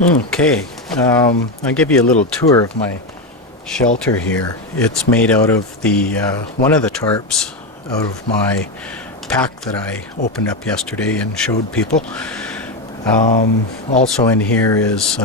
Okay, I'll give you a little tour of my shelter here. It's made out of the one of the tarps out of my pack that I opened up yesterday and showed people. Also in here is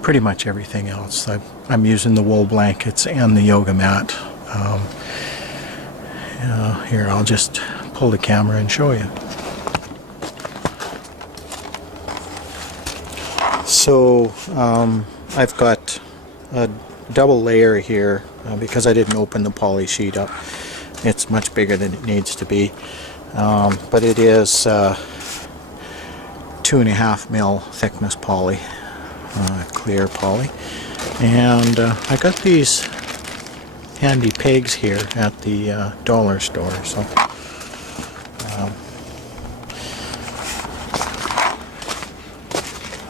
pretty much everything else. I'm using the wool blankets and the yoga mat. Here, I'll just pull the camera and show you. So I've got a double layer here because I didn't open the poly sheet up. It's much bigger than it needs to be, but it is 2.5 mil thickness poly, clear poly, and I got these handy pegs here at the dollar store. So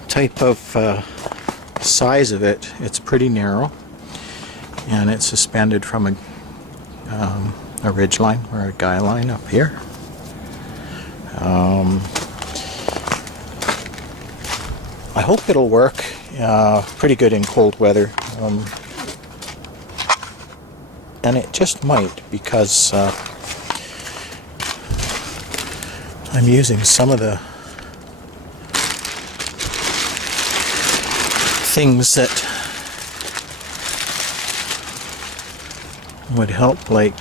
type of size of it, it's pretty narrow, and it's suspended from a ridge line or a guy line up here. I hope it'll work pretty good in cold weather, and it just might, because I'm using some of the things that would help, like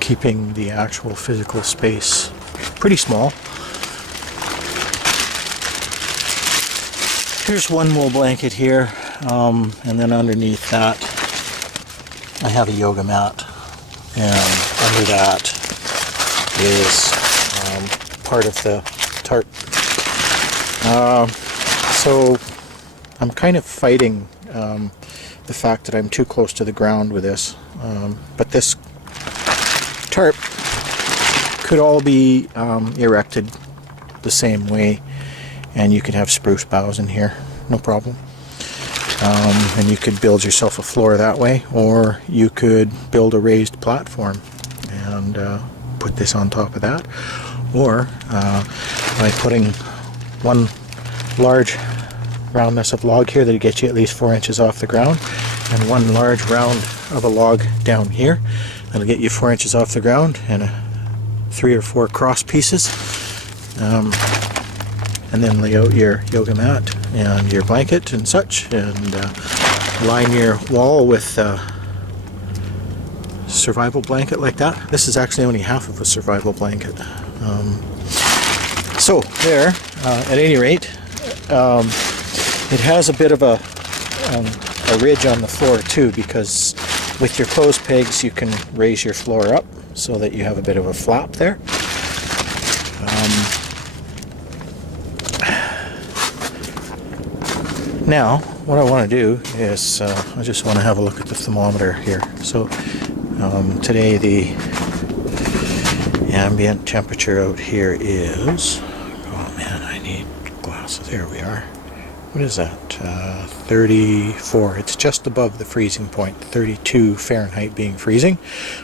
keeping the actual physical space pretty small. Here's one wool blanket here, and then underneath that I have a yoga mat, and under that is part of the tarp. So I'm kind of fighting the fact that I'm too close to the ground with this, but this tarp could all be erected the same way, and you could have spruce boughs in here, no problem. And you could build yourself a floor that way, or you could build a raised platform and put this on top of that, or by putting one large roundness of log here that'll get you at least 4 inches off the ground, and one large round of a log down here that'll get you 4 inches off the ground, and 3 or 4 cross pieces, and then lay out your yoga mat and your blanket and such, and line your wall with a survival blanket like that. This is actually only half of a survival blanket. So there, at any rate, it has a bit of a ridge on the floor too, because with your closed pegs you can raise your floor up so that you have a bit of a flap there. Now what I want to do is I just want to have a look at the thermometer here. So today the ambient temperature out here is, oh man, I need glasses. There we are. What is that? 34. It's just above the freezing point. 32 Fahrenheit being freezing,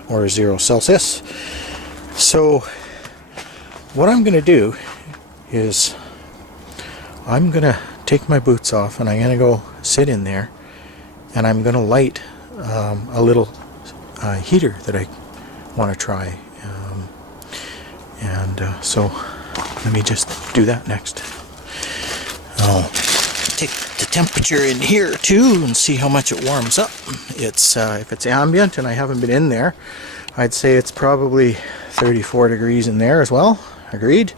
or 0 Celsius. So what I'm going to do is I'm going to take my boots off, and I'm going to go sit in there, and I'm going to light a little heater that I want to try. So let me just do that next. I'll take the temperature in here too and see how much it warms up. It's if it's ambient and I haven't been in there, I'd say it's probably 34 degrees in there as well. Agreed?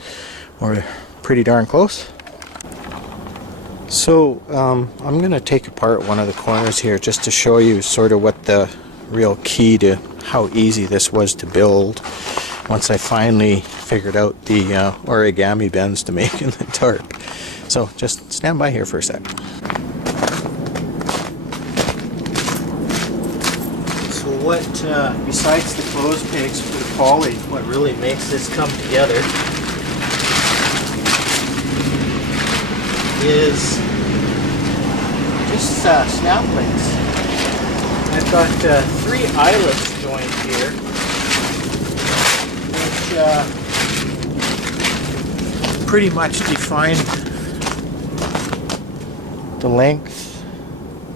Or pretty darn close. So I'm going to take apart one of the corners here just to show you sort of what the real key to how easy this was to build once I finally figured out the origami bends to make in the tarp. So just stand by here for a sec. So what, besides the clothes pegs for the poly, what really makes this come together is just snap links. I've got 3 eyelets joined here, which pretty much define the length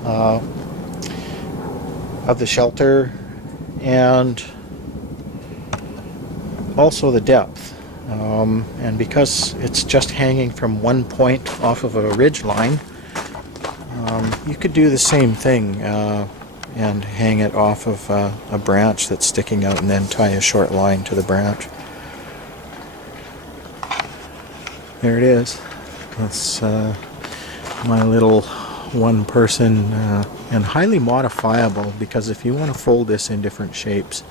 of the shelter and also the depth. And because it's just hanging from one point off of a ridge line, you could do the same thing and hang it off of a branch that's sticking out and then tie a short line to the branch. There it is. That's my little one-person and highly modifiable, because if you want to fold this in different shapes,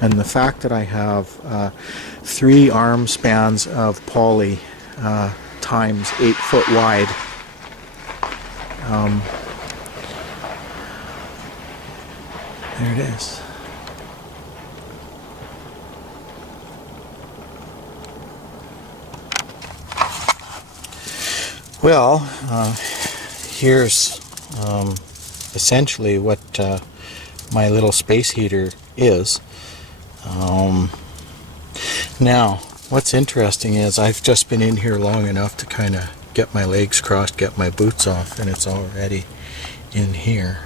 and the fact that I have 3 arm spans of poly times 8 foot wide, there it is. Well, here's essentially what my little space heater is. Now, what's interesting is I've just been in here long enough to kind of get my legs crossed, get my boots off, and it's already in here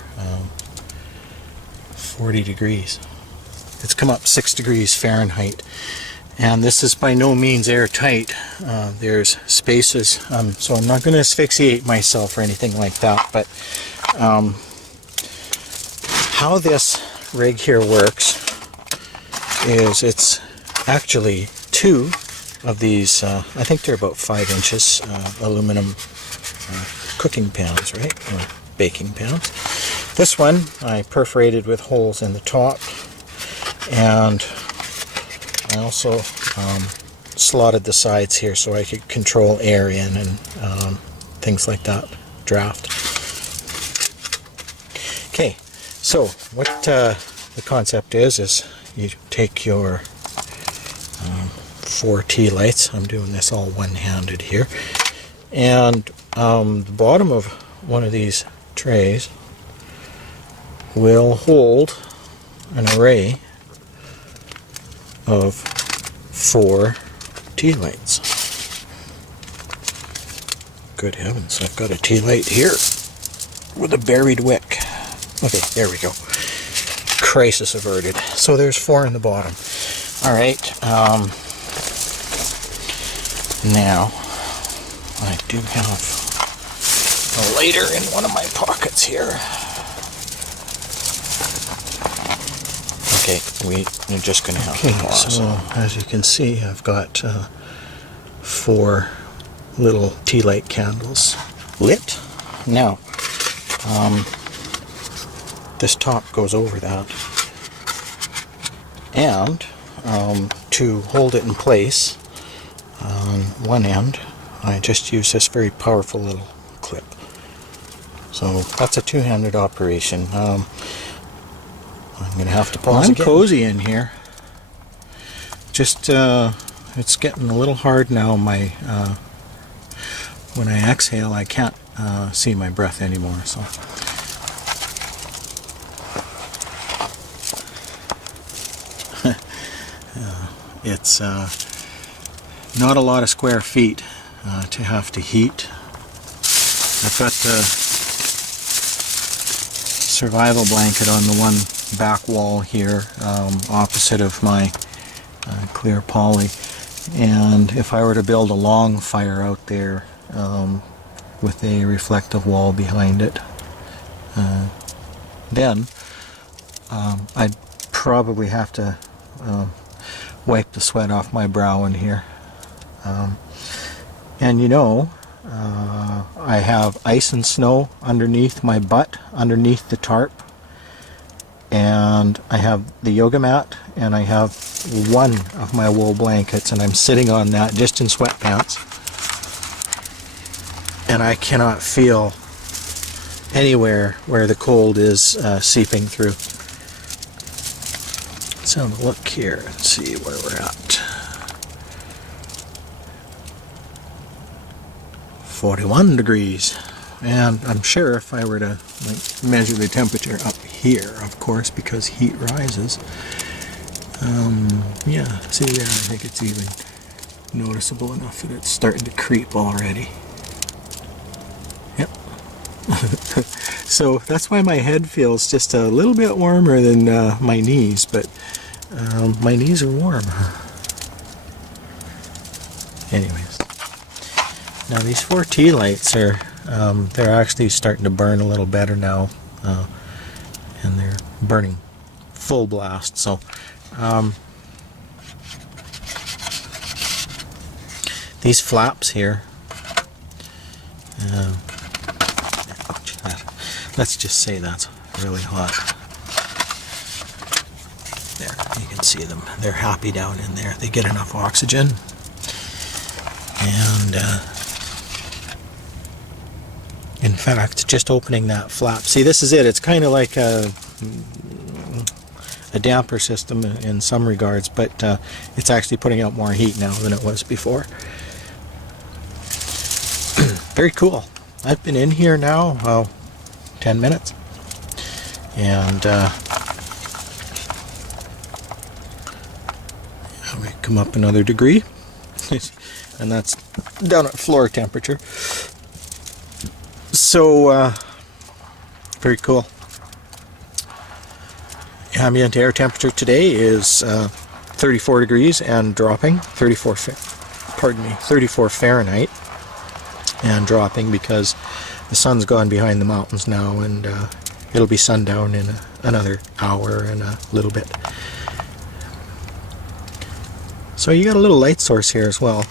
40 degrees. It's come up 6 degrees Fahrenheit. And this is by no means airtight. There's spaces, so I'm not going to asphyxiate myself or anything like that, but how this rig here works is it's actually 2 of these, I think they're about 5 inches, aluminum cooking pans, right? Or baking pans. This one I perforated with holes in the top, and I also slotted the sides here so I could control air in and things like that, draft. Okay, so what the concept is you take your 4 tea lights. I'm doing this all one-handed here, and the bottom of one of these trays will hold an array of 4 tea lights. Good heavens, I've got a tea light here with a buried wick. Okay, there we go. Crisis averted. So there's 4 in the bottom. Alright, now I do have a lighter in one of my pockets here. Okay, we're just going to have to pause. So, as you can see, I've got 4 little tea light candles lit. Now, this top goes over that. And to hold it in place on one end, I just use this very powerful little clip. So that's a 2-handed operation. I'm going to have to pause again. I'm cozy in here. Just, it's getting a little hard now. When I exhale, I can't see my breath anymore. So, it's not a lot of square feet to have to heat. I've got the survival blanket on the one back wall here, opposite of my clear poly, and if I were to build a long fire out there with a reflective wall behind it, then I'd probably have to wipe the sweat off my brow in here. And you know, I have ice and snow underneath my butt, underneath the tarp, and I have the yoga mat, and I have one of my wool blankets, and I'm sitting on that just in sweatpants, and I cannot feel anywhere where the cold is seeping through. Let's have a look here and see where we're at. 41 degrees, and I'm sure if I were to measure the temperature up here, of course, because heat rises, yeah, see there, I think it's even noticeable enough that it's starting to creep already. Yep, So that's why my head feels just a little bit warmer than my knees, but my knees are warm. Anyways, now these 4 tea lights are they're actually starting to burn a little better now, and they're burning full blast. So these flaps here, let's just say that's really hot. There, you can see them. They're happy down in there. They get enough oxygen. And in fact, just opening that flap. See, this is it. It's kind of like a damper system in some regards, but it's actually putting out more heat now than it was before. Very cool. I've been in here now 10 minutes, and we come up another degree. And that's down at floor temperature. So very cool. Ambient air temperature today is 34 degrees and dropping. 34 Fahrenheit and dropping because the sun's gone behind the mountains now, and it'll be sundown in another hour and a little bit. So you got a little light source here as well.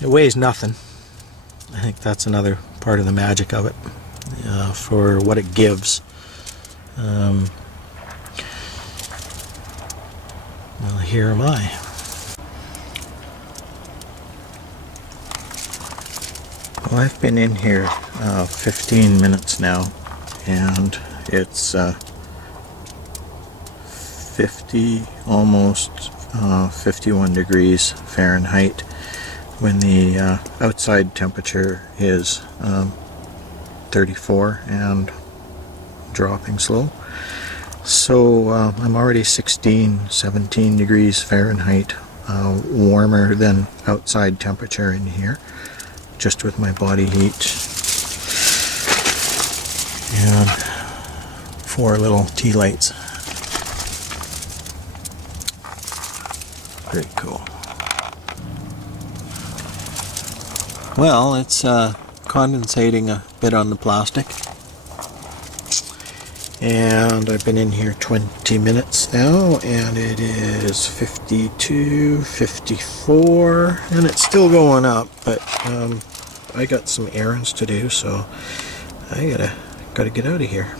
It weighs nothing. I think that's another part of the magic of it, for what it gives. Well, here am I. Well, I've been in here 15 minutes now, and it's 50, almost 51 degrees Fahrenheit when the outside temperature is 34 and dropping slow. So I'm already 17 degrees Fahrenheit warmer than outside temperature in here, just with my body heat. And 4 little tea lights. Very cool. Well, it's condensating a bit on the plastic, and I've been in here 20 minutes now, and it is 52, 54, and it's still going up, but I got some errands to do, so I gotta get out of here.